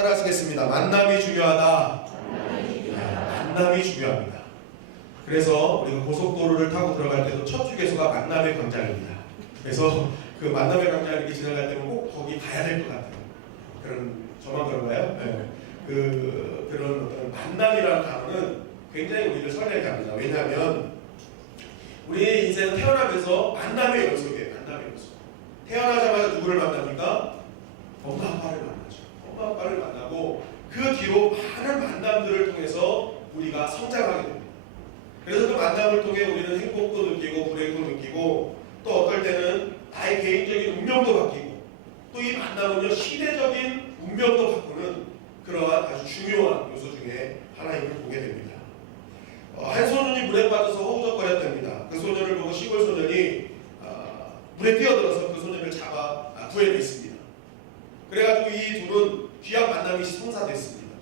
따라 쓰겠습니다. 만남이 중요하다. 만남이 중요합니다. 그래서 우리가 고속도로를 타고 들어갈 때도 첫 휴게소가 만남의 광장입니다. 그래서 그 만남의 광장 이렇게 지나갈 때는 꼭 거기 가야 될 것 같아요. 저만 그런가요? 네. 그런 어떤 만남이라는 단어는 굉장히 우리를 설레게 합니다. 왜냐하면 우리의 인생은 태어나면서 만남의 연속이에요. 만남의 연속. 태어나자마자 누구를 만납니까? 엄마 아빠를 만나죠. 엄마 아빠를 만나고 그 뒤로 많은 만남들을 통해서 우리가 성장하게 됩니다. 그래서 그 만남을 통해 우리는 행복도 느끼고 불행도 느끼고 또 어떨 때는 나의 개인적인 운명도 바뀌고 또 이 만남은요 시대적인 운명도 바꾸는 그러한 아주 중요한 요소 중에 하나임을 보게 됩니다. 한 소년이 물에 빠져서 허우적거렸답니다. 그 소년을 보고 시골 소년이 물에 뛰어들어서 그 소년을 잡아 구해냈습니다. 그래가지고 이 둘은 귀한 만남이 성사됐습니다.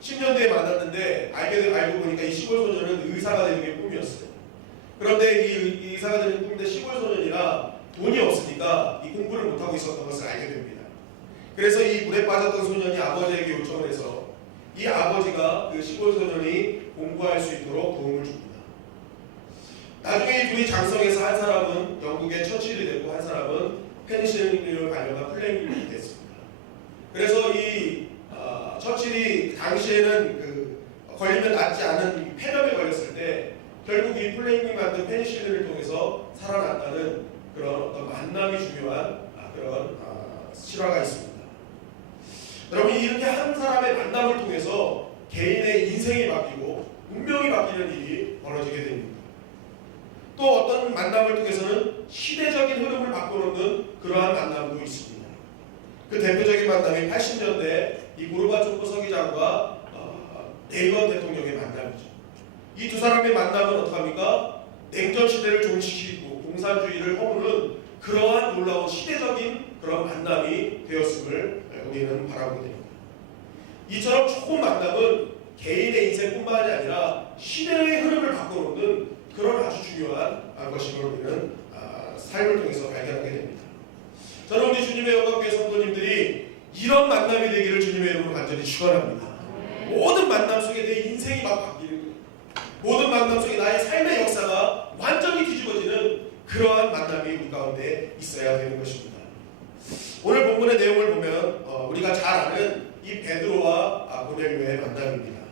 10년 뒤에 만났는데 알고 보니까 이 시골 소년은 의사가 되는 게 꿈이었어요. 그런데 이 의사가 되는 꿈인데 시골 소년이라 돈이 없으니까 이 공부를 못하고 있었던 것을 알게 됩니다. 그래서 이 물에 빠졌던 소년이 아버지에게 요청을 해서 이 아버지가 그 시골 소년이 공부할 수 있도록 도움을 줍니다. 나중에 이 둘이 장성해서 한 사람은 영국의 처칠이 됐고 한 사람은 페니실린을 발명한 플랭클린이 됐습니다. 그래서 이 처칠이 당시에는 걸리면 낫지 않은 폐렴에 걸렸을 때 결국 이 플랭클린이 만든 페니실린을 통해서 살아났다는 그런 어떤 만남이 중요한 그런 실화가 있습니다. 여러분 이렇게 한 사람의 만남을 통해서 개인의 인생이 바뀌고 운명이 바뀌는 일이 벌어지게 됩니다. 또 어떤 만남을 통해서는 시대적인 흐름을 바꿔놓는 그러한 만남도 있습니다. 그 대표적인 만남이 80년대 이 고르바초프 서기장과 레이건 대통령의 만남이죠. 이 두 사람의 만남은 어떡합니까? 냉전 시대를 종식시키고 공산주의를 허무는 그러한 놀라운 시대적인 그런 만남이 되었음을 우리는 바라보게 됩니다. 이처럼 좋은 만남은 개인의 인생뿐만이 아니라 시대의 흐름을 바꿔놓는 그런 아주 중요한 것임을 우리는 삶을 통해서 발견하게 됩니다. 저는 우리 주님의 영광교회 성도님들이 이런 만남이 되기를 주님의 이름으로 간절히 축원합니다. 모든 만남 속에 내 인생이 막 바뀌는 거예요. 모든 만남 속에 나의 삶의 역사가 완전히 뒤집어지는 그러한 만남이 우리 가운데 있어야 되는 것입니다. 오늘 본문의 내용을 보면 우리가 잘 아는 이 베드로와 고넬료의 만남입니다.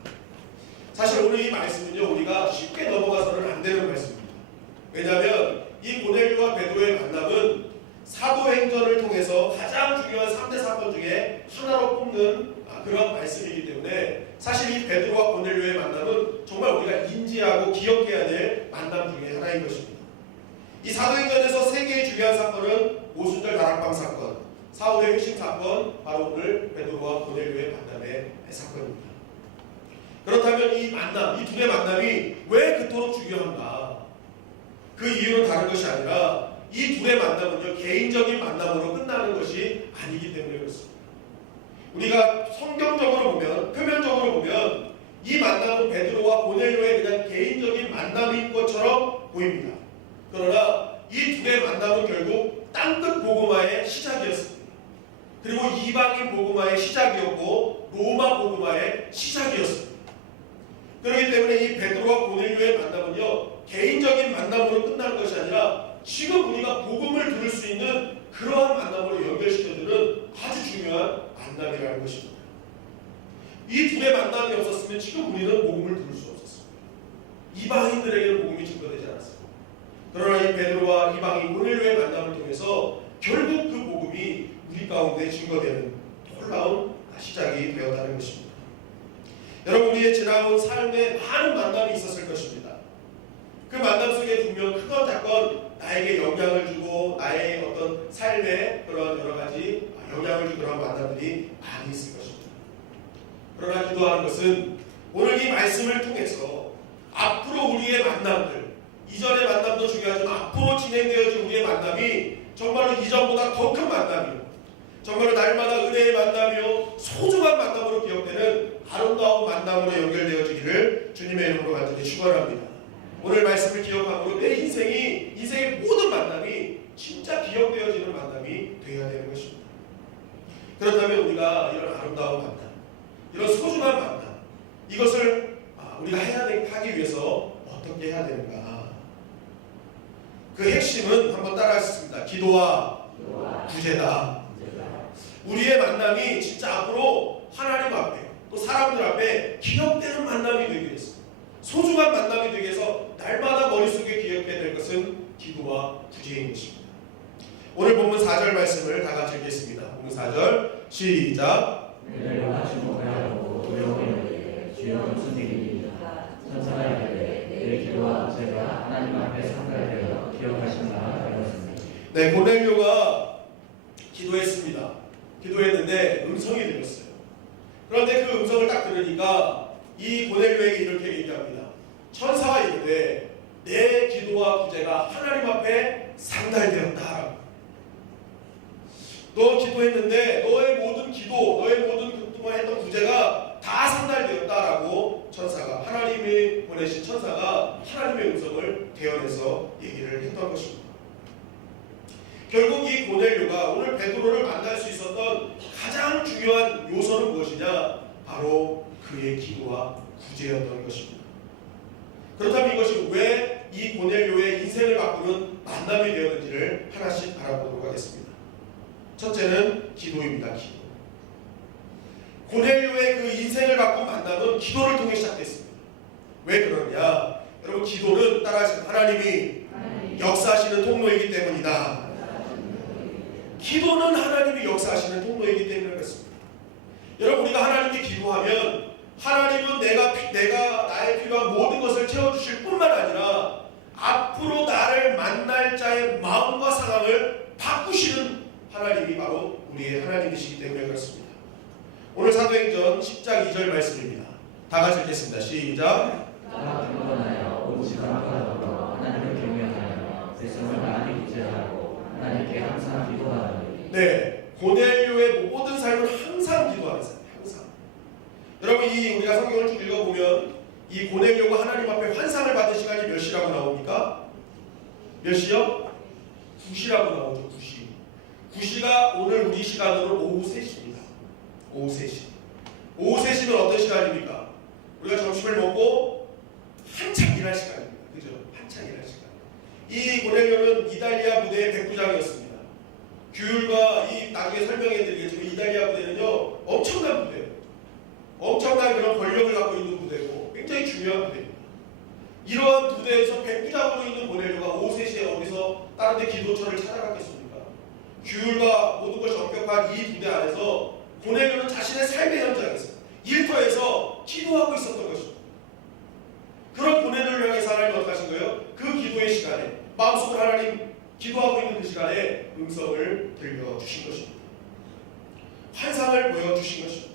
사실 오늘 이 말씀은요 우리가 쉽게 넘어가서는 안 되는 말씀입니다. 왜냐하면 이 고넬료와 베드로의 만남은 사도행전을 통해서 가장 중요한 3대 사건 중에 하나로 꼽는 그런 말씀이기 때문에 사실 이 베드로와 고넬료의 만남은 정말 우리가 인지하고 기억해야 될 만남 중에 하나인 것입니다. 이 사도행전에서 세 개의 중요한 사건은 오순절 다락방 사건, 사울의 회심 사건, 바로 오늘 베드로와 고넬료의 만남의 사건입니다. 그렇다면 이 만남, 이 두 개의 만남이 왜 그토록 중요한가? 그 이유는 다른 것이 아니라 이 둘의 만남은요 개인적인 만남으로 끝나는 것이 아니기 때문에 그렇습니다. 우리가 성경적으로 보면, 표면적으로 보면 이 만남은 베드로와 고넬료의 그냥 개인적인 만남인 것처럼 보입니다. 그러나 이 둘의 만남은 결국 땅끝 복음화의 시작이었습니다. 그리고 이방인 복음화의 시작이었고 로마 복음화의 시작이었습니다. 그렇기 때문에 이 베드로와 고넬료의 만남은요 개인적인 만남으로 끝나는 것이 아니라 지금 우리가 복음을 들을 수 있는 그러한 만남으로 연결시켜주는 아주 중요한 만남이라는 것입니다. 이 둘의 만남이 없었으면 지금 우리는 복음을 들을 수 없었습니다. 이방인들에게는 복음이 증거되지 않았습니다. 그러나 이 베드로와 이방인 고넬료의 만남을 통해서 결국 그 복음이 우리 가운데 증거되는 놀라운 시작이 되었다는 것입니다. 여러분 우리의 지나온 삶에 많은 만남이 있었을 것입니다. 그 만남 속에 분명 크건 작건 나에게 영향을 주고 나의 어떤 삶에 그런 여러 가지 영향을 주는 그런 만남들이 많이 있을 것입니다. 그러나 기도하는 것은 오늘 이 말씀을 통해서 앞으로 우리의 만남들, 이전의 만남도 중요하지만 앞으로 진행되어질 우리의 만남이 정말로 이전보다 더 큰 만남이요, 정말로 날마다 은혜의 만남이요 소중한 만남으로 기억되는 아름다운 만남으로 연결되어지기를 주님의 이름으로 간절히 축원합니다. 오늘 말씀을 기억함으로 내 인생의 모든 만남이 진짜 기억되어지는 만남이 되어야 되는 것입니다. 그렇다면 우리가 이런 아름다운 만남, 이런 소중한 만남, 이것을 우리가 하기 위해서 어떻게 해야 되는가? 그 핵심은 한번 따라하겠습니다. 기도와 구제다. 우리의 만남이 진짜 앞으로 하나님 앞에 또 사람들 앞에 기억되는 만남이 되기 위해서, 소중한 만남이 되기 위해서 날마다 머릿속에 기억해야 될 것은 기도와 구제인 것입니다. 오늘 본문 4절 말씀을 다 같이 읽겠습니다. 본문 4절 시작. 내가 주목하고 두려워하되 주여 무슨 일입니까? 천사가 이르되 내 기도와 구제가 하나님 앞에 상달되어 기억하신다 하였습니다. 네, 고넬료가 기도했습니다. 기도했는데 음성이 들렸어요. 그런데 그 음성을 딱 들으니까 이 고넬료에게 이렇게 얘기합니다. 천사가 이르되 내 기도와 구제가 하나님 앞에 상달되었다. 너 기도했는데 너의 모든 기도, 너의 모든 그동안 했던 구제가 다 상달되었다라고 천사가, 하나님이 보내신 천사가 하나님의 음성을 대언해서 얘기를 했던 것입니다. 결국 이 고넬료가 오늘 베드로를 만날 수 있었던 가장 중요한 요소는 무엇이냐? 바로 그의 기도와 구제였던 것입니다. 그렇다면 이것이 왜 이 고넬료의 인생을 바꾸는 만남이 되었는지를 하나씩 알아보도록 하겠습니다. 첫째는 기도입니다. 기도. 고넬료의 그 인생을 바꾼 만남은 기도를 통해 시작됐습니다. 왜 그러냐? 여러분, 기도는 따라하시면 하나님이 역사하시는 통로이기 때문이다. 기도는 하나님이 역사하시는 통로이기 때문에 그렇습니다. 여러분, 우리가 하나님께 기도하면 하나님은 내가 나의 필요한 모든 것을 채워주실 뿐만 아니라 앞으로 나를 만날 자의 마음과 상황을 바꾸시는 하나님이 바로 우리의 하나님이시기 때문에 그렇습니다. 오늘 사도행전 10장 2절 말씀입니다. 다 같이 읽겠습니다. 시작. 다 경건하여 오직 감사하고 하나님을 경외하여 백성을 많이 구제하고 하나님께 항상 기도하노니. 네, 고넬료의 모든 삶은 항상 기도하는 삶. 항상. 여러분, 우리가 성경을 쭉 읽어보면 이 고넬료가 하나님 앞에 환상을 받은 시간이 몇 시라고 나옵니까? 몇 시요? 9시라고 나오죠. 9시. 9시가 오늘 우리 시간으로 오후 3시입니다. 오후 3시. 오후 3시는 어떤 시간입니까? 우리가 점심을 먹고 한참 일할 시간입니다. 그죠? 한참 일할 시간. 이 고넬료는 이달리아 부대의 백부장이었습니다. 규율과 나중에 설명해 드리겠지만 이달리아 부대는요, 엄청난 부대예요. 엄청난 그런 권력을 갖고 있는 부대고 굉장히 중요한 부대입니다. 이러한 부대에서 백부장으로 있는 고넬료가 오후 3시에 어디서 다른 데 기도처를 찾아갔겠습니까? 규율과 모든 것이 엄격한 이 부대 안에서 고넬료는 자신의 삶의 현장에서 일터에서 기도하고 있었던 것입니다. 그런 고넬료를 향해서 하나님이 어떻게 하신 거예요? 그 기도의 시간에 마음속으로 하나님 기도하고 있는 그 시간에 음성을 들려주신 것입니다. 환상을 보여주신 것입니다.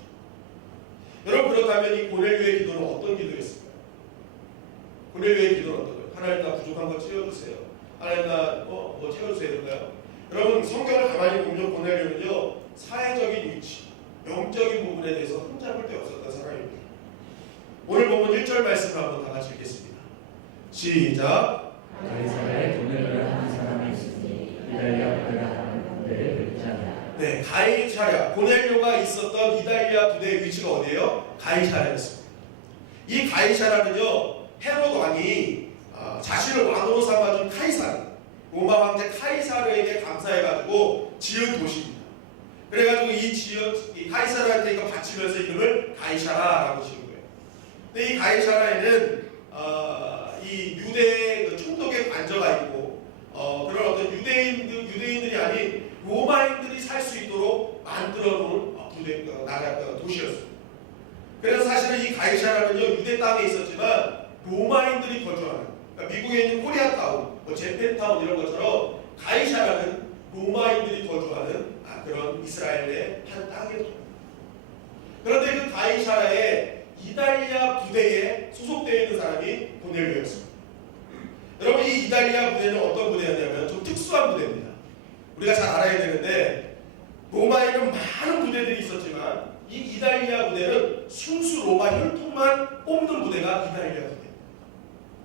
여러분, 그렇다면 이 고넬료의 기도는 어떤 기도였을까요? 고넬료의 기도는 어떤 거예요? 하나님, 나 부족한 거 채워주세요. 하나님, 나 뭐 채워주세요. 그런가요? 여러분, 성경을 가만히 보면 고넬료는요, 사회적인 위치, 영적인 부분에 대해서 흠잡을 데 없었던 사람입니다. 오늘 보면 1절 말씀을 한번 다 같이 읽겠습니다. 시작. 가이사랴에 고넬료를 하는 사람이 있으니 이달리아 부대가 하는 부대의 백부장이라. 네, 가이사랴, 고넬료가 있었던 이달리아 부대의 위치가 어디예요? 가이사랴였습니다. 이 가이사랴는요, 헤롯 왕이 자신을 왕으로 삼아준 카이사르, 로마 황제 카이사르에게 감사해가지고 지은 도시입니다. 그래가지고 이 가이사르한테 이거 바치면서 이름을 가이사라라고 지은 거예요. 근데 이 가이사라에는 이 유대의 그 총독의 관저가 있고 그런 어떤 유대인들이 아닌 로마인들이 살 수 있도록 만들어 놓은 도시였습니다. 그래서 사실은 이 가이사라는요, 유대 땅에 있었지만 로마인들이 거주하는, 그러니까 미국에 있는 코리아타운, 제펜타운 이런 것처럼 가이사라는 로마인들이 거주하는 그런 이스라엘의 한 땅이었습니다. 그런데 그 가이사라의 이달리아 부대에 소속되어 있는 사람이 고넬료였습니다. 여러분, 이 이달리아 부대는 어떤 부대였냐면 좀 특수한 부대입니다. 우리가 잘 알아야 되는데 로마에는 많은 부대들이 있었지만 이 이달리아 부대는 순수 로마 혈통만 뽑는 부대가 이달리아 부대.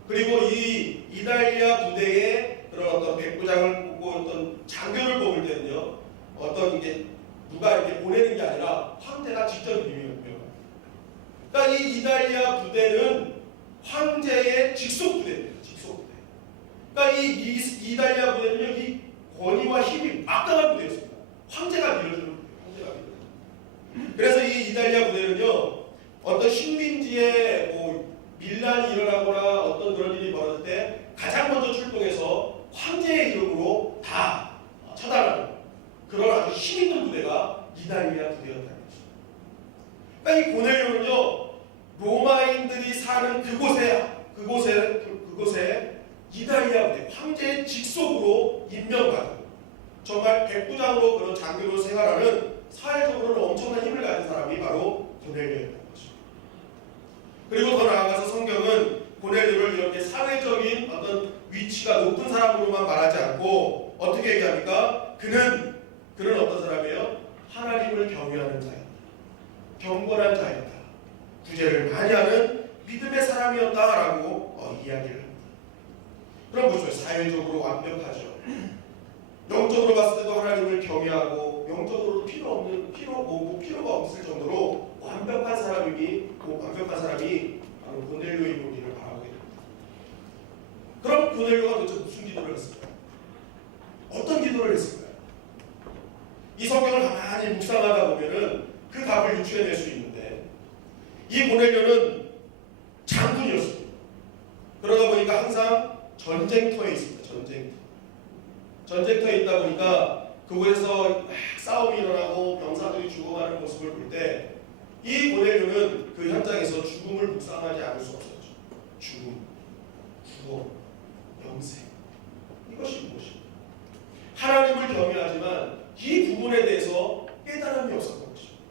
그리고 이 이달리아 부대의 그런 어떤 백부장을 뽑고 어떤 장교를 뽑을 때는요, 어떤 이게 누가 이렇게 보내는 게 아니라 황제가 직접 임명합니다. 이 이달리아 부대는 황제의 직속 부대입니다. 직속 부대. 그러니까 이 이달리아 부대는요, 이 권위와 힘이 막강한 부대였습니다. 황제가 밀어주는 부대. 황제가 밀어주는. 그래서 이 이달리아 부대는요, 어떤 식민지에 뭐 밀란이 일어나거나 어떤 그런 일이 벌어질 때 가장 먼저 출동해서 황제의 이름으로 다 처단하는 그런 아주 힘 있는 부대가 이달리아 부대였다는 거죠. 그러니까 이 고넬료는요, 로마인들이 사는 그곳에 이달리아 부대, 황제의 직속으로 임명받은 정말 백부장으로 그런 장교로 생활하는 사회적으로는 엄청난 힘을 가진 사람이 바로 고넬료였다는 거죠. 그리고 더 나아가서 성경은 고넬료를 이렇게 사회적인 어떤 위치가 높은 사람으로만 말하지 않고 어떻게 얘기합니까? 그는 어떤 사람이에요? 하나님을 경외하는 자였다. 경건한 자였다. 구제를 많이 하는 믿음의 사람이었다라고 이야기를 합니다. 그럼 보시죠. 사회적으로 완벽하죠. 영적으로 봤을 때도 하나님을 경외하고 영적으로도 필요가 없을 정도로 완벽한 사람이 바로 고넬료의 보기를 바라보게 됩니다. 그럼 고넬료가 도대체 무슨 기도를 했을까요? 어떤 기도를 했을까요? 이 성경을 가만히 묵상하다 보면은 그 답을 유추해낼 수 있는데, 이 고넬료는 장군이었습니다. 그러다 보니까 항상 전쟁터에 있습니다. 전쟁터에 있다 보니까 그곳에서 막 싸움이 일어나고 병사들이 죽어가는 모습을 볼 때 이 고넬료는 그 현장에서 죽음을 묵상하지 않을 수 없었죠. 죽음, 구원, 영생, 이것이 무엇입니까? 하나님을 경외하지만 이 부분에 대해서 깨달음이 없었던 것입니다.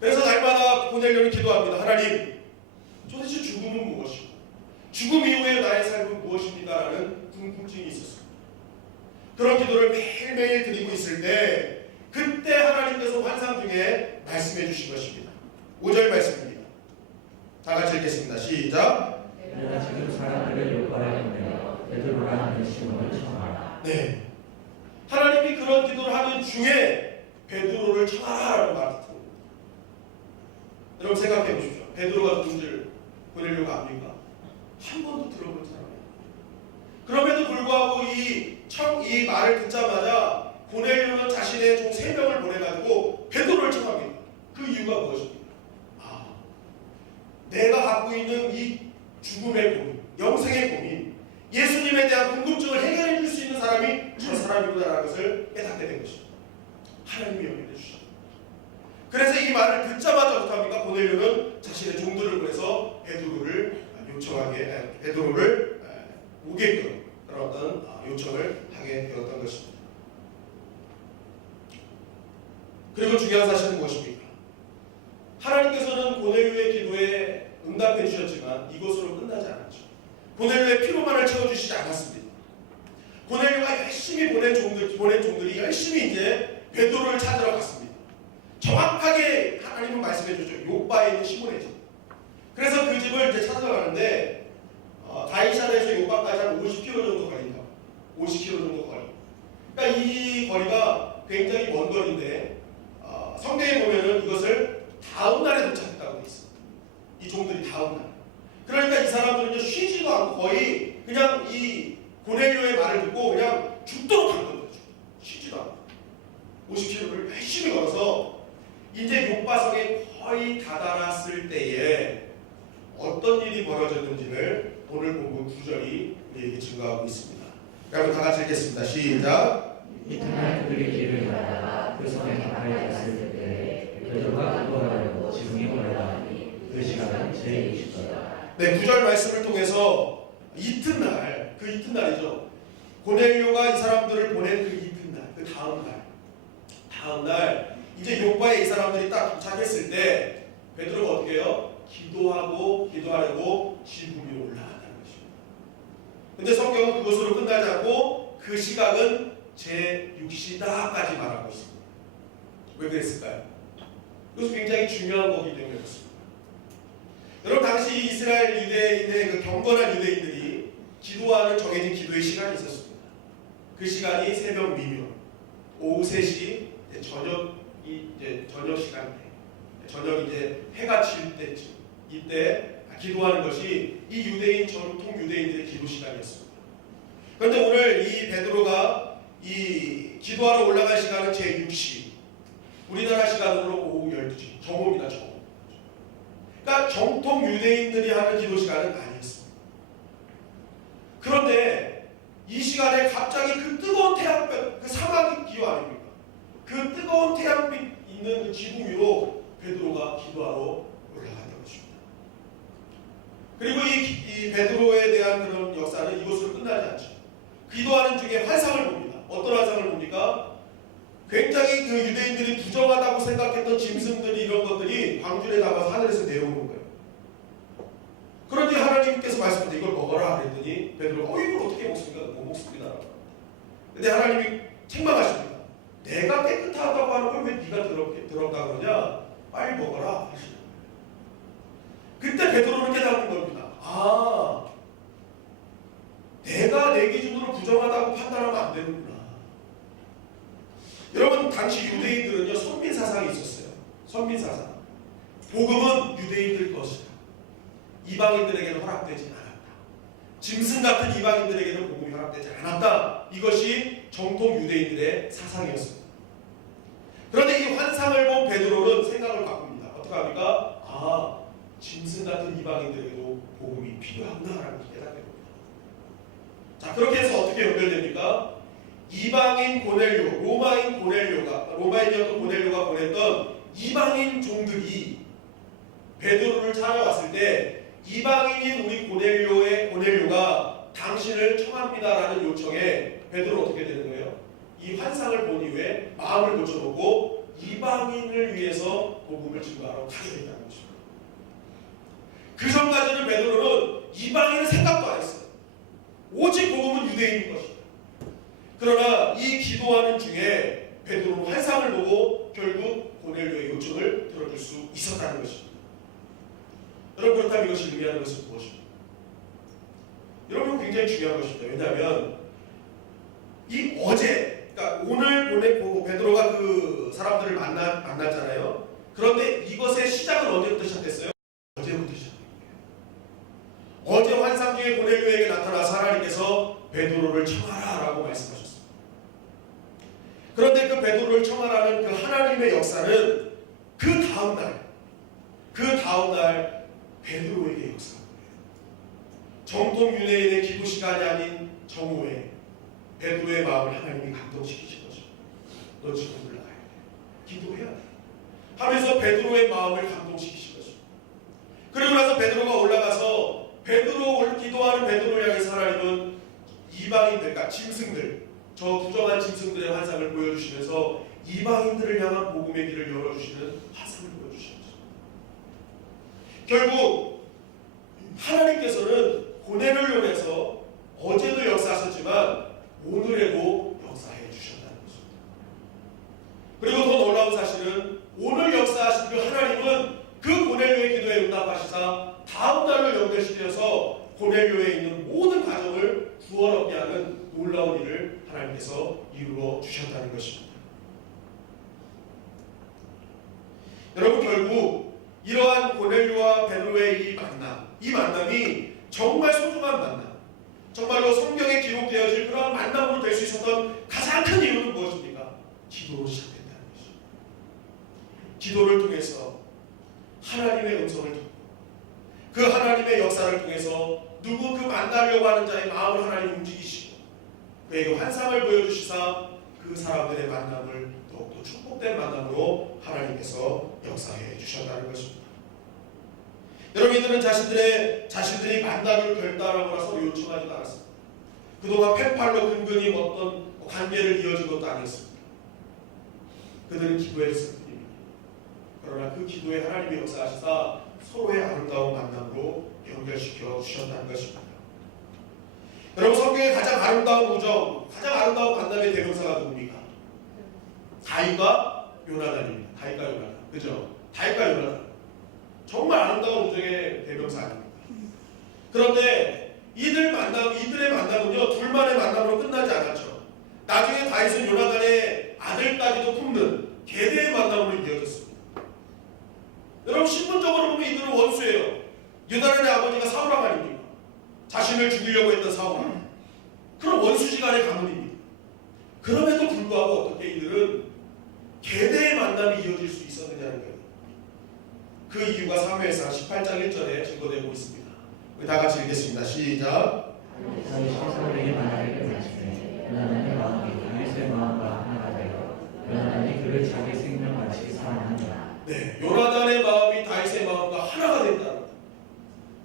그래서 날마다 고넬료는 기도합니다. 하나님, 도대체 죽음은 무엇이고 죽음 이후에 나의 삶은 무엇입니까? 라는 궁금증이 있었습니다. 그런 기도를 매일매일 드리고 있을 때 그때 하나님께서 환상 중에 말씀해 주신 것입니다. 5절 말씀입니다. 다 같이 읽겠습니다. 시작. 내가 지금 사람들을 욕하였으며 베드로라 하는 시몬을 청하라. 네, 하나님이 그런 기도를 하는 중에 베드로를 청하라라는 말을 듣습니다. 여러분 생각해 보십시오. 베드로가 누군지 고넬료가 압니까? 한 번도 들어본 사람이에요. 그럼에도 불구하고 이 말을 듣자마자 고넬료는 자신의 종 3명을 보내가지고 베드로를 청합니다. 그 이유가 무엇입니까? 내가 갖고 있는 이 죽음의 고민, 영생의 고민, 예수님에 대한 궁금증을 해결해 줄 수 있는 사람이 저 사람이구나라는 것을 깨닫게 된 것입니다. 하나님이 연결해 주셨습니다. 그래서 이 말을 듣자마자 어떡합니까? 고넬료는 자신의 종들을 보내서 베드로를 오게끔 그런 어떤 요청을 하게 되었던 것입니다. 그리고 중요한 사실은 무엇입니까? 하나님께서는 고넬료의 기도에 응답해 주셨지만 이것으로 끝나지 않았죠. 고넬료의 피로만을 채워주시지 않았습니다. 고넬료가 열심히 보낸 종들이 열심히 이제 베드로를 찾으러 갔습니다. 정확하게 하나님은 말씀해 주죠. 요바에 있는 시몬의 집. 그래서 그 집을 이제 찾아가는데 다이샤에서 요바까지 한 50km 정도 걸린다. 50km 정도 거리. 그러니까 이 거리가 굉장히 먼 거리인데 성경에 보면은 이것을 다음 날에 도착했다고 돼 있습니다. 이 종들이 다음 날. 그러니까 이 사람들은 쉬지도 않고 거의 그냥 이 고넬료의 말을 듣고 그냥 죽도록 간 거죠. 쉬지도 않고 50km를 열심히 걸어서 이제 요바성에 거의 다다랐을 때에 어떤 일이 벌어졌는지를 오늘 본문 9절이 우리에게 증거하고 있습니다. 여러분 다 같이 읽겠습니다. 시작. 이튿날 그들이 길을 가다가 그 성에 가까이 갔을 때 베드로가 기도하려고 지붕에 올라가니 그 시간은 제20절. 네, 9절 말씀을 통해서 이튿날, 그 이튿날이죠. 고넬료가 이 사람들을 보낸 그 이튿날, 그 다음 날 이제 요바에 이 사람들이 딱 도착했을 때 베드로가 어떻게 해요? 기도하려고 지붕 위로 올라간다는 것입니다. 근데 성경은 그것으로 끝나지 않고 그 시각은 제6시다까지 말하고 있습니다. 왜 그랬을까요? 이것은 굉장히 중요한 거기 때문에 그렇습니다. 여러분 당시 이스라엘 유대인의 그 경건한 유대인들이 기도하는 정해진 기도의 시간이 있었습니다. 그 시간이 새벽 미명, 오후 3시, 저녁 시간대, 저녁 이제 해가 질 때쯤 이때 기도하는 것이 이 유대인 전통 유대인들의 기도 시간이었습니다. 그런데 오늘 이 베드로가 이 기도하러 올라갈 시간은 제6시, 우리나라 시간으로 오후 12시, 정오입니다. 정오. 그러니까 정통 유대인들이 하는 기도 시간은 아니었습니다. 그런데 이 시간에 갑자기 그 뜨거운 태양빛, 그 사막이 기호 아닙니까? 그 뜨거운 태양빛 있는 그 지붕 위로 베드로가 기도하러 올라갔던 것입니다. 그리고 이 베드로에 대한 그런 역사는 이것으로 끝나지 않죠. 기도하는 중에 환상을 봅니다. 어떤 환상을 봅니까? 굉장히 그 유대인들이 부정하다고 생각했던 짐승들이 이런 것들이 광준에 담아서 하늘에서 내려오는 거예요. 그런데 하나님께서 말씀하셨는데 이걸 먹어라 그랬더니 베드로가 이걸 어떻게 먹습니까? 못 먹습니다. 근데 하나님이 책망하십니다. 내가 깨끗하다고 하는 걸 왜 네가 더럽다 그러냐? 빨리 먹어라 하시는 거예요. 그때 베드로는 깨닫는 겁니다. 아, 내가 내 기준으로 부정하다고 판단하면 안 되는구나. 여러분, 당시 유대인들은요 선민 사상이 있었어요. 선민 사상. 복음은 유대인들 것이다. 이방인들에게는 허락되지 않았다. 짐승 같은 이방인들에게는 복음이 허락되지 않았다. 이것이 정통 유대인들의 사상이었습니다. 그런데 이 환상을 본 베드로는 생각을 바꿉니다. 어떻게 합니까? 아, 짐승 같은 이방인들에게도 복음이 필요하구나라는 걸 깨닫게 됩니다. 자, 그렇게 해서 어떻게 연결됩니까? 이방인 고넬료, 로마인이었던 고넬료가 보냈던 이방인 종들이 베드로를 찾아왔을 때 이방인인 우리 고넬료가 당신을 청합니다라는 요청에 베드로 어떻게 되는 거예요? 이 환상을 본 이후에 마음을 고쳐놓고 이방인을 위해서 복음을 증거하러 가게 된다는 것입니다. 그 전까지는 베드로는 이방인을 생각도 안 했어요. 오직 복음은 유대인인 것이다. 그러나 이 기도하는 중에 베드로는 환상을 보고 결국 고넬료의 요청을 들어줄 수 있었다는 것입니다. 여러분, 그렇다면 이것이 의미하는 것은 무엇입니까? 여러분, 굉장히 중요한 것입니다. 왜냐하면 이 어제, 그러니까 오늘 보냈고 베드로가 그 사람들을 만났잖아요. 그런데 이것의 시작은 언제부터 시작됐어요? 어제부터 시작된 거예요. 어제 환상 중에 고넬료에게 나타나서 하나님께서 베드로를 청하라라고 말씀하셨습니다. 그런데 그 베드로를 청하라는 그 하나님의 역사는 그 다음날 베드로에게 역사한 거예요. 정통 유대인의 기도 시간이 아닌 정오에 베드로의 마음을 하나님이 감동시키신 거죠. 너 지금 올라가야 돼. 기도해야 돼. 하면서 베드로의 마음을 감동시키신 거죠. 그리고 나서 베드로가 올라가서 기도하는 베드로를 향해서 하나님은 이방인들, 그러니까 짐승들, 저 부정한 짐승들의 환상을 보여주시면서 이방인들을 향한 복음의 길을 열어주시는 환상을 보여주시는 거죠. 결국 하나님께서는 고넬료를 통해서 어제도 역사하셨지만 오늘에도 역사해 주셨다는 것입니다. 그리고 더 놀라운 사실은 오늘 역사하신 그 하나님은 그 고넬료의 기도에 응답하시사 다음 날로 연결시켜서 고넬료에 있는 모든 가정을 구원 얻게 하는 놀라운 일을 하나님께서 이루어 주셨다는 것입니다. 여러분, 결국 이러한 고넬료와 베드로의 이 만남이 정말 소중한 만남, 정말로 성경에 기록되어질 그러한 만남으로 될 수 있었던 가장 큰 이유는 무엇입니까? 기도로 시작된다는 것입니다. 기도를 통해서 하나님의 음성을 듣고 그 하나님의 역사를 통해서 누구 그 만나려고 하는 자의 마음을 하나님 움직이시고 그에게 환상을 보여주시사 그 사람들의 만남을 더욱더 축복된 만남으로 하나님께서 역사해 주셨다는 것입니다. 여러분들은 자신들이 만나기로 결단하거나 서로 요청하지도 않았습니다. 그동안 펜팔로 근근히 어떤 관계를 이어진 것도 아니었습니다. 그들은 기도했을 뿐입니다. 그러나 그 기도에 하나님의 역사하시사 서로의 아름다운 만남으로 연결시켜 주셨다는 것입니다. 여러분, 성경의 가장 아름다운 우정, 가장 아름다운 만남의 대명사가 누굽니까? 다윗과 요나단입니다. 다윗과 요나단, 그죠? 다윗과 요나단, 정말 아름다운 우정의 대명사 아닙니까? 그런데 이들의 만남은요, 둘만의 만남으로 끝나지 않았죠. 나중에 다윗은 요나단의 아들까지도 품는 계대의 만남으로 이어졌습니다. 여러분 신분적으로 보면 이들은 원수예요. 유다란의 아버지가 사울왕 아닙니까? 자신을 죽이려고 했던 사울왕. 그럼 원수지간의 가문입니다. 그럼에도 불구하고 어떻게 이들은 계대의 만남이 이어질 수 있었느냐는 거예요. 그 이유가 사무엘상 18장 1절에 증거되고 있습니다. 우리 다 같이 읽겠습니다. 시작. 다윗이 사울에게 말하기를 마치되 요나단의 마음이 다윗의 마음과 하나가 되어 요나단이 그를 자기 생명같이 사랑하니라. 네, 요나단의 마음이 다윗의 마음과 하나가 된다.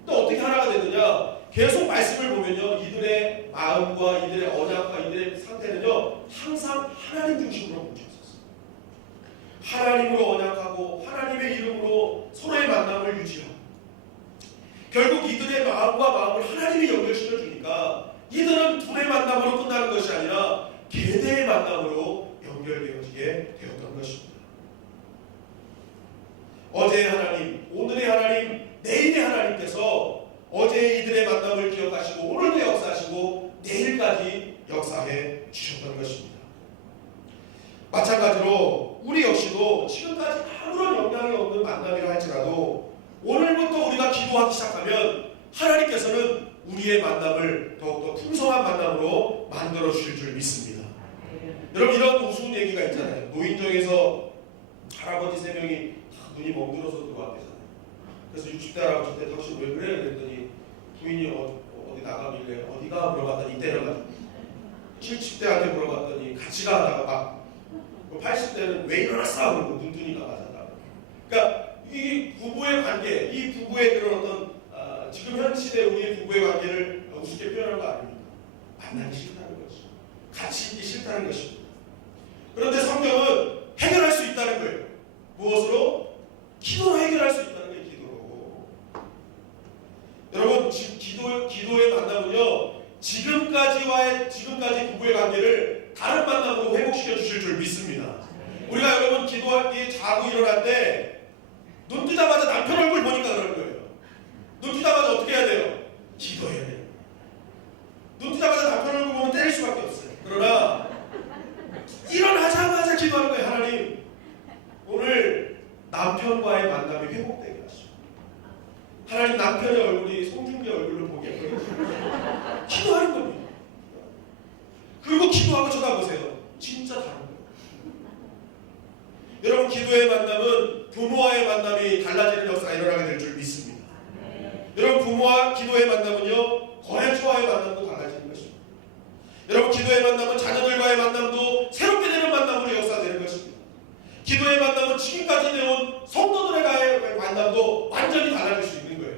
또 어떻게 하나가 되느냐? 계속 말씀을 보면요, 이들의 마음과 이들의 언약과 이들의 상태는요 항상 하나님 중심으로 뭉쳐 있었어요. 하나님으로 언약하고 하나님의 이름으로 서로의 만남을 유지하고, 결국 이들의 마음과 마음을 하나님이 연결시켜 주니까 이들은 둘의 만남으로 끝나는 것이 아니라 계대의 만남으로 연결되어지게 되었던 것입니다. 어제의 하나님, 오늘의 하나님, 내일의 하나님께서 어제의 이들의 만남을 기억하시고 오늘도 역사하시고 내일까지 역사해 주셨던 것입니다. 마찬가지로 우리 역시도 지금까지 아무런 영향이 없는 만남이라 할지라도 오늘부터 우리가 기도하기 시작하면 하나님께서는 우리의 만남을 더욱더 풍성한 만남으로 만들어 주실 줄 믿습니다. 여러분, 이런 우스운 얘기가 있잖아요. 노인정에서 할아버지 3명이 눈이 멍들어서 들어왔대잖아요. 그래서 60대 할아버지한테 당신 왜 그래? 그랬더니 부인이 어디 나가길래 어디가? 물어봤더니 이때는 가지고 70대한테 물어봤더니 같이 가다가 막 80대는 왜 일어났어? 그러고 눈두니가 맞았다. 그러니까 이 부부의 관계, 이 부부의 그런 어떤 지금 현 시대 우리의 부부의 관계를 우습게 표현한 거 아닙니까? 만나기 싫다는 것이, 같이 있기 싫다는 것입니다. 그런데 성경은 해결할 수 있다는 거예요. 무엇으로? 기도로 해결할 수 있다는 거예요. 기도로. 여러분, 기도의 만남은요, 지금까지 부부의 관계를 다른 만남으로 회복시켜 주실 줄 믿습니다. 우리가 여러분 기도할 때 자고 일어날 때 눈 뜨자마자 남편 얼굴 보니까 그러는 거예요. 눈 뜨자마자 어떻게 해야 돼요? 기도해야 돼요. 눈 뜨자마자 남편 얼굴 보면 때릴 수밖에 없어요. 그러나 일어나자마자 기도하는 거예요. 하나님, 오늘 남편과의 만남이 회복되게 하시고, 하나님 남편의 얼굴이 송중기 얼굴로 보게 해주시고, 기도하는 겁니다. 그리고 기도하고 쳐다보세요. 진짜 다른 거예요. 여러분, 기도의 만남은 부모와의 만남이 달라지는 역사가 일어나게 될 줄 믿습니다. 여러분, 부모와 기도의 만남은요, 거래처와의 만남도 달라지는 것입니다. 여러분, 기도의 만남은 자녀들과의 만남도 새롭게 되는 만남으로 역사되는 것입니다. 기도의 만남은 지금까지 내온 성도들과의 만남도 완전히 달라질 수 있는 거예요.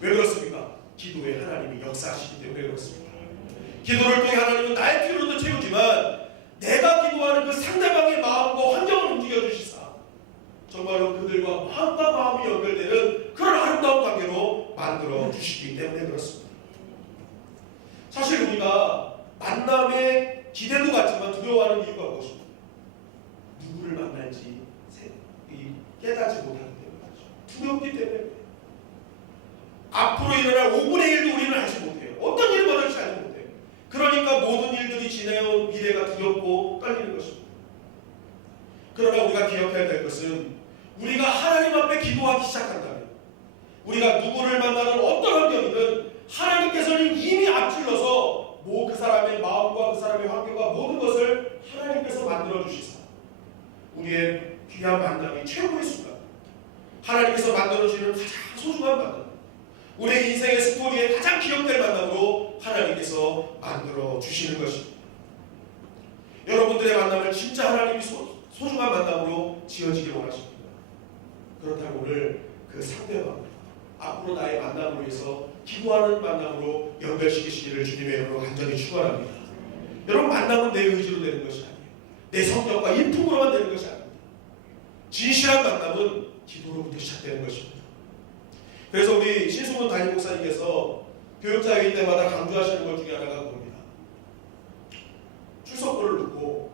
왜 그렇습니까? 기도에 하나님이 역사하시기 때문에 그렇습니다. 기도를 통해 하나님은 나의 필요도 채우지만 내가 기도하는 그 상대방의 마음과 환경을 움직여 주시사 정말로 그들과 마음과 마음이 연결되는 그런 아름다운 관계로 만들어 주시기 때문에 그렇습니다. 사실 우리가 만남에 기대도 갖지만 두려워하는 이유가 무엇입니까? 누구를 만날지 깨닫지 못하기 때문이죠. 두렵기 때문에. 앞으로 일어날 5분의 1도 우리는 알지 못해요. 어떤 일이 벌어질지 알지 못해요. 그러니까 모든 일들이 지내온 미래가 두렵고 떨리는 것입니다. 그러나 우리가 기억해야 될 것은 우리가 하나님 앞에 기도하기 시작한다면, 우리가 누구를 만나는 어떤 환경이든 하나님께서는 이미 앞질러서 그 사람의 마음과 그 사람의 환경과 모든 것을 하나님께서 만들어 주시사 우리의 귀한 만남이 최고의 순간, 하나님께서 만들어 주시는 가장 소중한 만남, 우리의 인생의 스토리에 가장 기억될 만남으로 하나님께서 만들어 주시는 것입니다. 여러분들의 만남을 진짜 하나님이 소중한 만남으로 지어지길 원하십니다. 그렇다면 오늘 그 상대방, 앞으로 나의 만남을 위해서 기도하는 만남으로 연결시키시기를 주님의 이름으로 간절히 축원합니다. 여러분, 만남은 내 의지로 되는 것이 아니에요. 내 성격과 인품으로만 되는 것이 아닙니다. 진실한 만남은 기도로부터 시작되는 것입니다. 그래서 우리 신승훈 담임 목사님께서 교육자회의 때마다 강조하시는 것 중에 하나가 그겁니다. 출석부를 놓고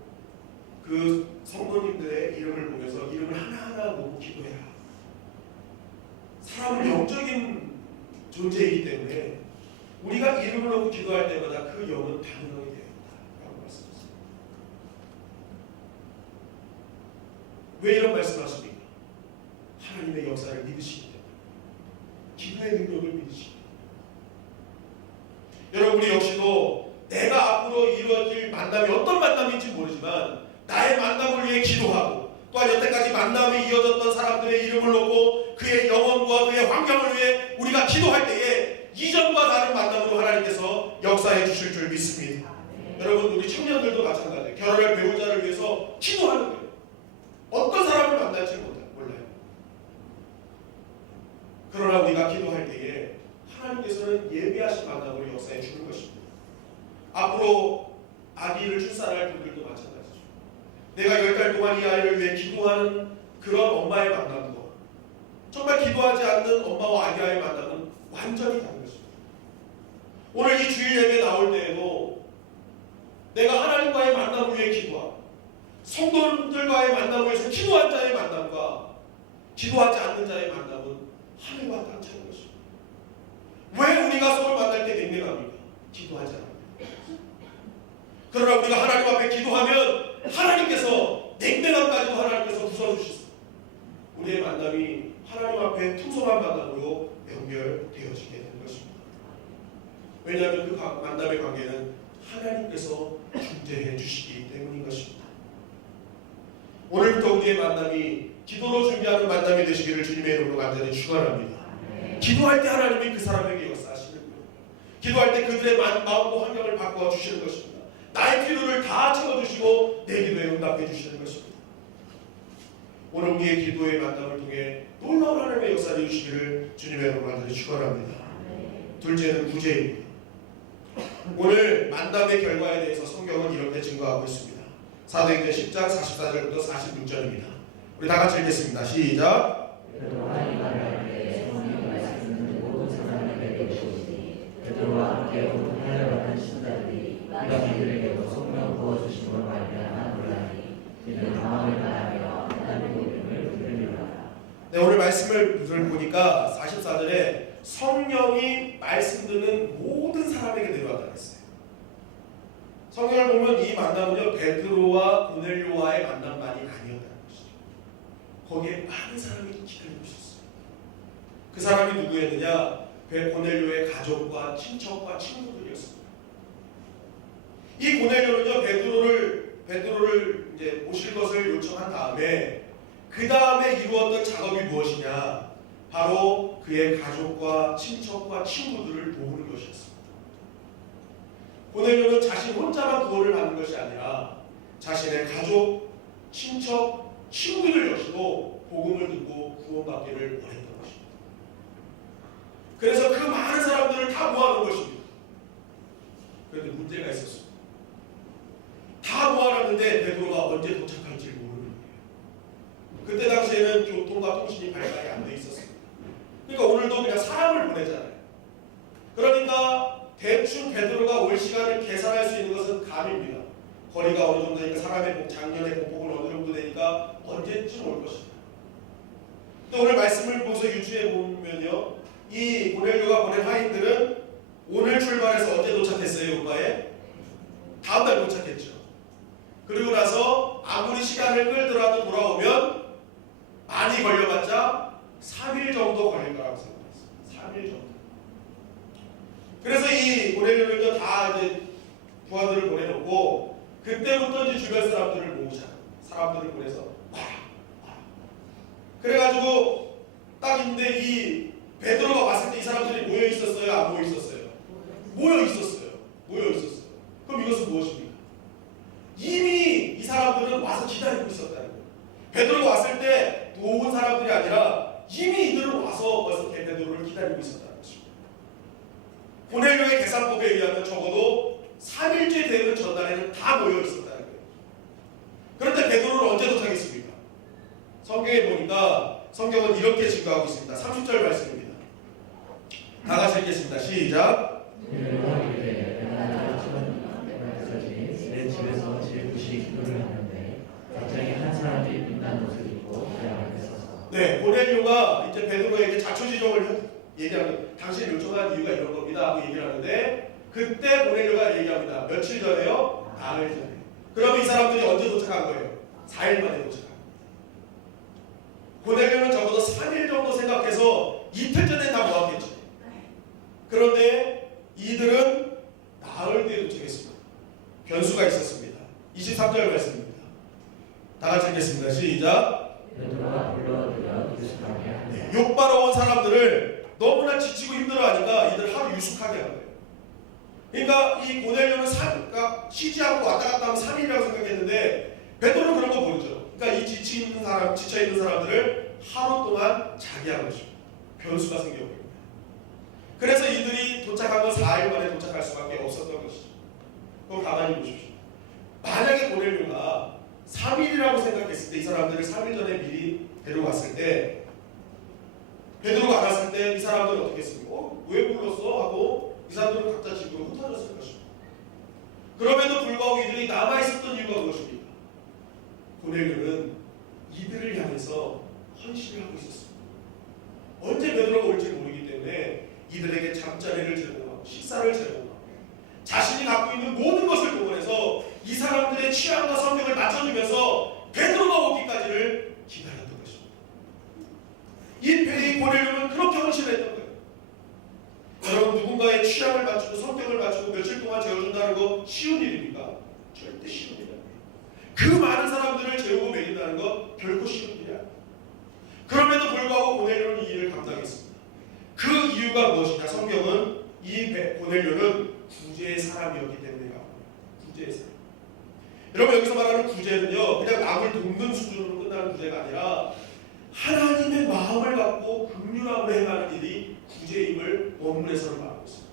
그 성도님들의 이름을 보면서 이름을 하나하나 놓고 기도해라. 사람은 영적인 존재이기 때문에 우리가 이름을 놓고 기도할 때마다 그 영은 반응하게 되어 있다라고 말씀하셨습니다. 왜 이런 말씀을 하십니까? 하나님의 역사를 역사를 믿으시기 때문에, 기도의 능력을 믿으시기 때문에. 여러분, 우리 역시도 내가 앞으로 이루어질 만남이 어떤 만남인지 모르지만 나의 만남을 위해 기도하고, 또한 여태까지 만남이 이어졌던 사람들의 이름을 놓고 그의 영혼과 그의 환경을 위해 우리가 기도할 때에 이전과 다른 만남으로 하나님께서 역사해 주실 줄 믿습니다. 여러분, 우리 청년들도 마찬가지예요. 결혼할 배우자를 위해서 기도하는 거예요. 어떤 사람을 만날지 몰라요. 그러나 우리가 기도할 때에 하나님께서는 예비하신 만남으로 역사해 주는 것입니다. 앞으로 아기를 출산할 분들도 마찬가지죠. 내가 10달 동안 이 아이를 위해 기도하는 그런 엄마의 만남도, 정말 기도하지 않는 엄마와 아기와의 만남은 완전히 다른 것입니다. 오늘 이 주일 예배 나올 때에도 내가 하나님과의 만남을 위해 기도하고, 성도들과의 만남을 위해서 기도한 자의 만남과 기도하지 않는 자의 만남은 하늘과 땅 차이인 것입니다. 왜 우리가 서로 만날 때 냉랭합니까? 기도하지 않습니다. 그러나 우리가 하나님 앞에 기도하면 하나님께서 냉랭함까지도 하나님께서 부숴주시습니다. 우리의 만남이 하나님 앞에 풍성한 만남으로 연결되어지게 되는 것입니다. 왜냐하면 그 만남의 관계는 하나님께서 중재해 주시기 때문인 것입니다. 오늘부터 우리의 만남이 기도로 준비하는 만남이 되시기를 주님의 이름으로 간절히 축원합니다. 기도할 때 하나님이 그 사람에게 역사하시는 거예요. 기도할 때 그들의 마음과 환경을 바꿔 주시는 것입니다. 나의 필요를 다 채워주시고 내 기도에 응답해 주시는 것입니다. 오늘 우리의 기도의 만남을 통해 놀라운 하나님의 역사를 주시기를 주님의 이름으로 간절히 축원합니다. 둘째는 구제입니다. 오늘 만남의 결과에 대해서 성경은 이렇게 증거하고 있습니다. 사도행전 10장 44절부터 46절입니다. 우리 다 같이 읽겠습니다. 시작. 베드로와 함께 하나를 받은 신자들이 이가 그들에게도 성령 부어주심으로 말미암아 놀라니 이는 당황을 다하며 하나님의 이름을 부르리라. 네, 오늘 말씀을 보니까 44절에 성령이 말씀 듣는 모든 사람에게 내려왔다 했어요. 성경을 보면 이 만남은요, 베드로와 고넬료와의 만남만이 아니었다는 것이죠. 거기에 많은 사람이 기다리고 있었어요. 그 사람이 누구였느냐? 고넬료의 가족과 친척과 친구들이었습니다. 이 고넬료는요, 베드로를 이제 모실 것을 요청한 다음에 그 다음에 이루었던 작업이 무엇이냐? 바로 그의 가족과 친척과 친구들을 도우는 것이었습니다. 고넬료는 자신 혼자만 구원을 받는 것이 아니라 자신의 가족, 친척, 친구들 역시도 복음을 듣고 구원받기를 원했던 것입니다. 그래서 그 많은 사람들을 다 모아놓은 것입니다. 그런데 문제가 있었습니다. 다 모아놨는데 베드로가 언제 도착할지 모르는 거예요. 그때 당시에는 교통과 통신이 발달이 안 돼 있었습니다. 그러니까 오늘도 그냥 사람을 보내잖아요. 그러니까 대충 베드로가 올 시간을 계산할 수 있는 것은 감입니다. 거리가 어느 정도 되니까 사람의 작년의 공복은 어느 정도 되니까 언제쯤 올 것인가. 또 오늘 말씀을 보면서 유추해 보면요, 이 고넬료가 보낸 하인들은 오늘 출발해서 언제 도착했어요? 오빠에? 다음날 도착했죠. 그리고 나서 아무리 시간을 끌더라도 돌아오면 많이 걸려봤자 3일 정도 걸릴 거라고 생각했어요. 3일 정도. 그래서 이 고넬료는요, 다 이제 부하들을 보내놓고 그때부터 이제 주변 사람들을 모으자. 사람들을 보내서 와. 그래가지고 딱 있는데 이 베드로가 왔을 때 이 사람들이 모여 있었어요? 안 모여 있었어요? 모여 있었어요. 모여 있었어요. 그럼 이것은 무엇입니까? 이미 이 사람들은 와서 기다리고 있었다는 거예요. 베드로가 왔을 때 모은 사람들이 아니라 이미 이들은 와서 벌써 베드로를 기다리고 있었다는 것입니다. 고넬료의 계산법에 의하면 적어도 3일째 되는 전날에는 다 모여 있었다는 거예요. 그런데 베드로를 언제 도착했습니까? 성경에 보니까 성경은 이렇게 증거하고 있습니다. 30절 말씀입니다. 다 같이 읽겠습니다. 시작. 내 집에서 질구시 기도를 하는데 갑자기 한 사람이 빛난 옷을 입고 내 앞에 서서. 네, 고넬료가 이제 베드로에게 자초지종을 얘기하는, 당신이 요청한 이유가 이런 겁니다 하고 얘기를 하는데, 그때 고넬료가 얘기합니다. 며칠 전에요? 나흘 전에. 그러면 이 사람들이 언제 도착한 거예요? 4일 만에 도착한 거예요. 고넬료는 적어도 3일 정도 생각해서 이틀 전에 다 모았겠죠. 그런데 이들은 나흘 뒤에 도착했습니다. 변수가 있었습니다. 23절 말씀입니다. 다 같이 읽겠습니다. 시작. 베드로가 불러들여 유숙하게 하니라. 욕바로 온 사람들을 너무나 지치고 힘들어하니까 이들 하루 유숙하게 한 거예요. 그러니까 이 고넬료는 그러니까 쉬지 않고 왔다 갔다 하면 3일이라고 생각했는데 베드로는 그런 거 모르죠. 그러니까 이 지쳐 있는 사람들을 하루 동안 자게 한 것이고 변수가 생겨버립니다. 그래서 이들이 도착한 건 4일 만에 도착할 수밖에 없었던 것이죠. 그럼 가만히 보십시오. 만약에 고넬료가 3일이라고 생각했을 때 이 사람들을 3일 전에 미리 데려갔을 때 베드로가 알았을 때 이 사람들은 어떻게 했습니까? 왜 불렀어? 하고 이 사람들은 각자 집으로 흩어졌을 것입니다. 그럼에도 불구하고 이들이 남아있었던 이유가 무엇입니까? 고넬료는 이들을 향해서 헌신을 하고 있었습니다. 언제 베드로가 올지 모르기 때문에 이들에게 잠자리를 제공하고 식사를 제공하고 자신이 갖고 있는 모든 것을 동원해서 이 사람들의 취향과 성격을 맞춰주면서 베드로가 오기까지를 기다렸던 것입니다. 이 고넬료는 그렇게 헌신했던 거예요. 여러분, 누군가의 취향을 맞추고 성격을 맞추고 며칠 동안 재워준다는 거 쉬운 일입니까? 절대 쉬운 일이 아니에요. 그 많은 사람들을 재우고 먹인다는 거 결코 쉬운 일이 아니에요. 그럼에도 불구하고 고넬료는 이 일을 감당했습니다. 그 이유가 무엇이냐? 성경은 이 고넬료는 구제의 사람이었기 때문이라고 합니다. 구제의 사람. 여러분, 여기서 말하는 구제는요, 그냥 남을 돕는 수준으로 끝나는 구제가 아니라 하나님의 마음을 갖고 긍휼함으로 행하는 일이 구제임을 원문에서는 말하고 있습니다.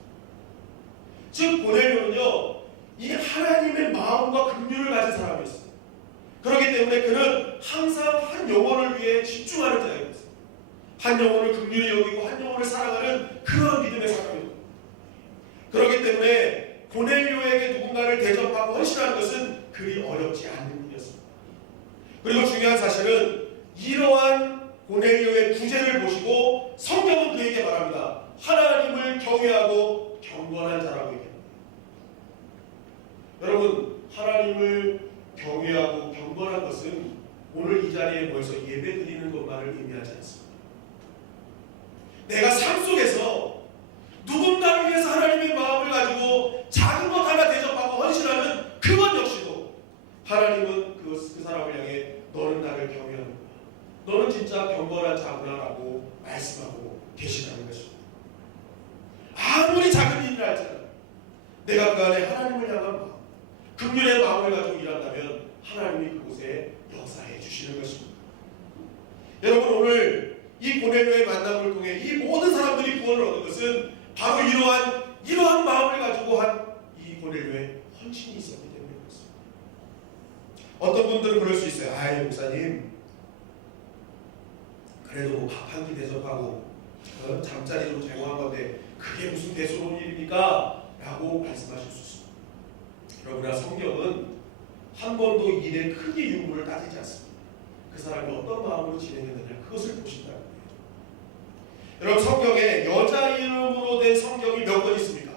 즉 고넬료는요, 이 하나님의 마음과 긍휼을 가진 사람이었어요. 그렇기 때문에 그는 항상 한 영혼을 위해 집중하는 자였어요. 한 영혼을 긍휼히 여기고 한 영혼을 사랑하는 그런 믿음의 사람이었어요. 그렇기 때문에 고넬료에게 누군가를 대접하고 헌신하는 것은 그리 어렵지 않은 일이었습니다. 그리고 중요한 사실은 이러한 고넬료의 구제를 보시고 성경은 그에게 말합니다. 하나님을 경외하고 경건한 자라고 얘기합니다. 여러분, 하나님을 경외하고 경건한 것은 오늘 이 자리에 모여서 예배드리는 것만을 의미하지 않습니다. 내가 삶 속에서 누군가를 위해서 하나님의 마음을 가지고 작은 것 하나 대접하고 헌신하는 그것 역시도 하나님은 그 사람을 향해 너는 나를 경외하는구나, 너는 진짜 경건한 자구나라고 말씀하고 계시다는 것입니다. 아무리 작은 일이라 할지라도 내가 그 안에 하나님을 향한 마음, 긍휼의 마음을 가지고 일한다면 하나님이 그곳에 역사해 주시는 것입니다. 여러분, 오늘 이 고넬료의 만남을 통해 이 모든 사람들이 구원을 얻은 것은 바로 이러한 마음을 가지고 한 이 고넬료의 헌신이 있었기 때문에 그렇습니다. 어떤 분들은 그럴 수 있어요. 아이, 목사님, 그래도 뭐 밥 한 끼 대접하고 잠자리 좀 제공한 건데 그게 무슨 대수로운 일입니까? 라고 말씀하실 수 있습니다. 그러나 성경은 한 번도 일의 크기 유무를 따지지 않습니다. 그 사람이 어떤 마음으로 진행했느냐, 그것을 보신다는 거예요. 여러분, 성경에 여자 이름으로 된 성경이 몇 권 있습니까?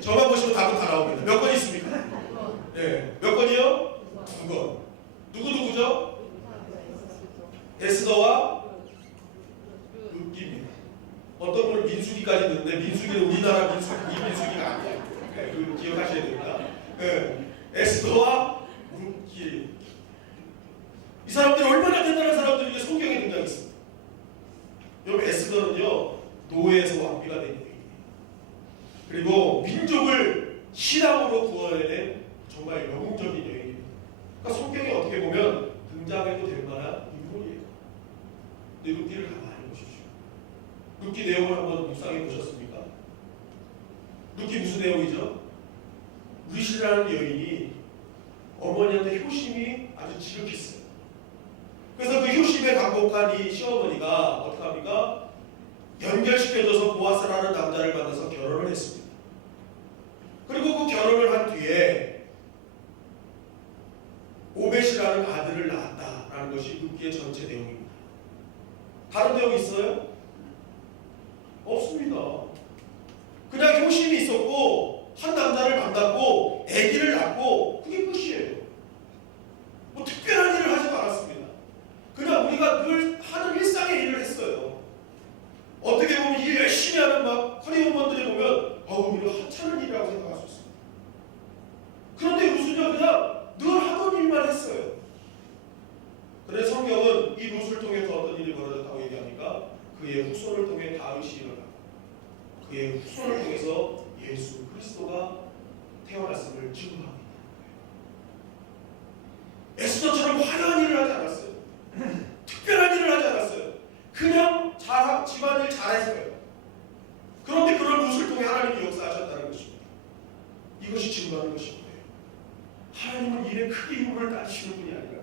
저만 보시면 답은 다 나옵니다. 몇 권 있습니까? 네, 몇 권이요? 2권. 누구누구죠? 에스더와 룻기입니다. 어떤 분은 민수기까지 넣는데 민수기는 우리나라 민수기, 이 민수기가 아니에요. 네, 그거 기억하셔야 됩니다. 네, 에스더와 룻기. 이 사람들이 얼마나 대단한 사람들이 성경에 등장했습니다. 여러분, 에스더는요, 노예에서 왕비가 된 여인이에요. 그리고 민족을 신앙으로 구원해낸 정말 영웅적인 여인입니다. 그러니까 성경에 어떻게 보면 등장해도 될 만한 인물이에요. 근데 룻기를 가만히 보십시오. 룻기 내용을 한번 묵상해 보셨습니까? 룻기 무슨 내용이죠? 룻이라는 여인이 어머니한테 효심이 아주 지극했어요. 그래서 그 효심에 감복한 이 시어머니가 어떻게 합니까? 연결시켜줘서 보아스라는 남자를 만나서 결혼을 했습니다. 그리고 그 결혼을 한 뒤에 오벳이라는 아들을 낳았다라는 것이 룻기의 전체 내용입니다. 다른 내용 있어요? 없습니다. 그냥 효심이 있었고 한 남자를 만났고 아기를 낳고 그게 끝이에요. 뭐 특별한 일을 하지도 않았습니다. 그의 후손을 통해 다윗이 일어나고 그의 후손을 통해서 예수 그리스도가 태어났음을 증거합니다. 에스더처럼 화려한 일을 하지 않았어요. 특별한 일을 하지 않았어요. 그냥 집안일 잘했어요. 그런데 그런 모습을 통해 하나님이 역사하셨다는 것입니다. 이것이 증거하는 것입니다. 하나님은 일에 크게 힘을 따지시는 분이 아니라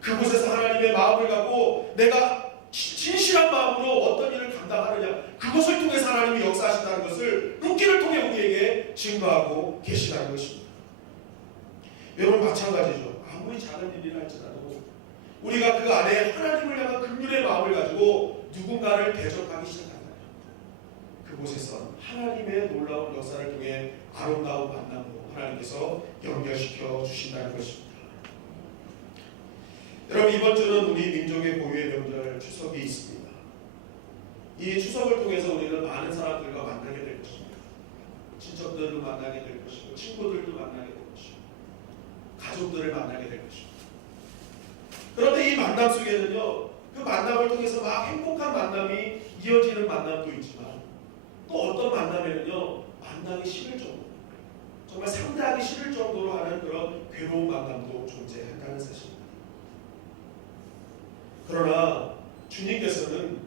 그곳에서 하나님의 마음을 갖고 내가 진실한 마음으로 어떤 일을 감당하느냐, 그것을 통해서 하나님이 역사하신다는 것을 룻기를 통해 우리에게 증거하고 계시다는 것입니다. 여러분, 마찬가지죠. 아무리 작은 일이라 할지라도 우리가 그 안에 하나님을 향한 긍휼의 마음을 가지고 누군가를 대적하기 시작한다. 그곳에서 하나님의 놀라운 역사를 통해 아름다운 만남으로 하나님께서 연결시켜 주신다는 것입니다. 여러분, 이번 주는 우리 민족의 고유의 명절 추석이 있습니다. 이 추석을 통해서 우리는 많은 사람들과 만나게 될 것입니다. 친척들도 만나게 될 것이고 친구들도 만나게 될 것이고 가족들을 만나게 될 것입니다. 그런데 이 만남 속에는요, 그 만남을 통해서 막 행복한 만남이 이어지는 만남도 있지만 또 어떤 만남에는요, 만나기 싫을 정도, 정말 상대하기 싫을 정도로 하는 그런 괴로운 만남도 존재한다는 사실입니다. 그러나 주님께서는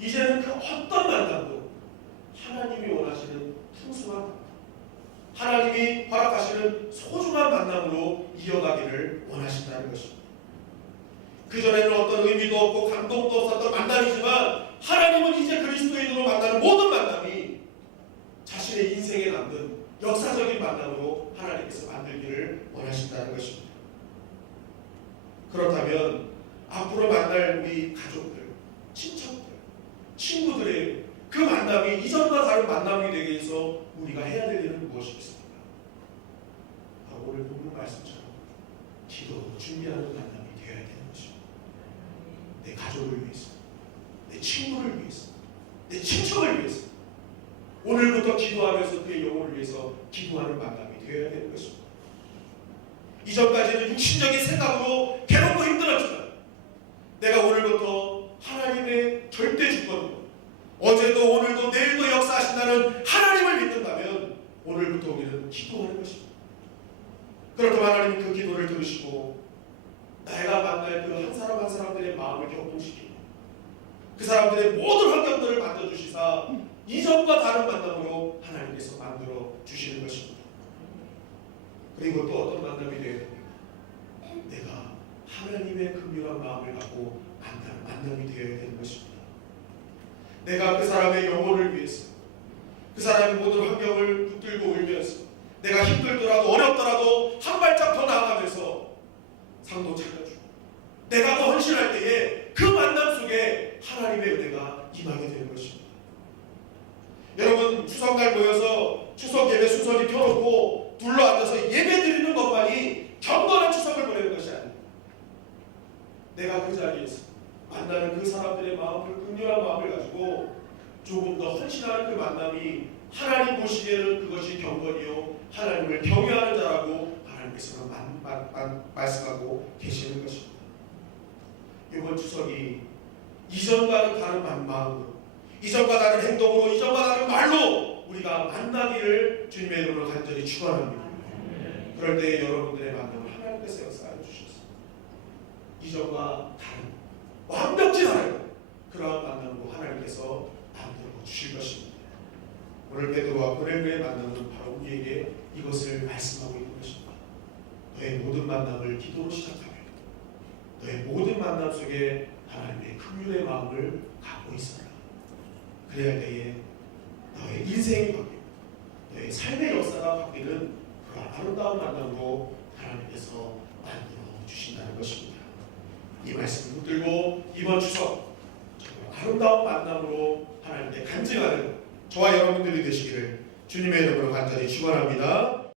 이제는 그 어떤 만남도 하나님이 원하시는 풍성한 만남, 하나님이 허락하시는 소중한 만남으로 이어가기를 원하신다는 것입니다. 그전에는 어떤 의미도 없고 감동도 없었던 만남이지만 하나님은 이제 그리스도인으로 만나는 모든 만남이 자신의 인생에 남는 역사적인 만남으로 하나님께서 만들기를 원하신다는 것입니다. 그렇다면 앞으로 만날 우리 가족들, 친척들, 친구들의 그 만남이 이전과 다른 만남이 되기 위해서 우리가 해야 될 일은 무엇이겠습니까? 오늘 본문 말씀처럼 기도, 준비하는 만남이 되어야 되는 것입니다. 내 가족을 위해서, 내 친구를 위해서, 내 친척을 위해서 오늘부터 기도하면서 그의 영혼을 위해서 기도하는 만남이 되어야 되는 것입니다. 이전까지는 육신적인 생각으로 괴롭고 힘들었지만 내가 오늘부터 하나님의 절대 주권으로 어제도 오늘도 내일도 역사하신다는 하나님을 믿는다면 오늘부터 우리는 기도하는 것입니다. 그렇다면 하나님 그 기도를 들으시고 내가 만날 그 한 사람 한 사람들의 마음을 격동시키고 그 사람들의 모든 환경들을 만져주시사 이전과 다른 만남으로 하나님께서 만들어 주시는 것입니다. 그리고 또 어떤 만남이 되어야 됩니까? 내가 하나님의 긍휼한 마음을 갖고 만남이 되어야 되는 것입니다. 내가 그 사람의 영혼을 위해서 그 사람의 모든 환경을 붙들고 울면서 내가 힘들더라도 어렵더라도 한 발짝 더 나아가면서 상도 차려주고 내가 더 헌신할 때에 그 만남 속에 하나님의 은혜가 임하게 되는 것입니다. 여러분, 추석날 모여서 추석 예배 순서를 켜놓고 둘러앉아서 예배 드리는 것만이 경건한 추석을 보내는 것이 아닙니다. 내가 그 자리에서 만나는 그 사람들의 마음을, 긍휼한 마음을 가지고 조금 더 헌신하는 그 만남이 하나님 보시기에는 그것이 경건이요 하나님을 경외하는 자라고 하나님께서는 말씀하고 계시는 것입니다. 이번 추석이 이전과는 다른 마음으로, 이전과 다른 행동으로, 이전과 다른 말로 우리가 만나기를 주님의 이름으로 간절히 축원합니다. 그럴 때 여러분들의 만남을 하나님께서 역사해 주셨습니다. 이전과 다른, 완벽히 다른 그러한 만남으로 하나님께서 만들어 주실 것입니다. 오늘 베드로와 고넬료의 만남은 바로 우리에게 이것을 말씀하고 있는 것입니다. 너의 모든 만남을 기도로 시작하며 너의 모든 만남 속에 하나님의 긍휼의 마음을 갖고 있어라. 그래야 때에 너의 인생이 바뀌고 너의 삶의 역사가 바뀌는 그런 아름다운 만남으로 하나님께서 만들어 주신다는 것입니다. 이 말씀을 붙들고 이번 추석 정말 아름다운 만남으로 하나님께 간증하는 저와 여러분들이 되시기를 주님의 이름으로 간절히 축원합니다.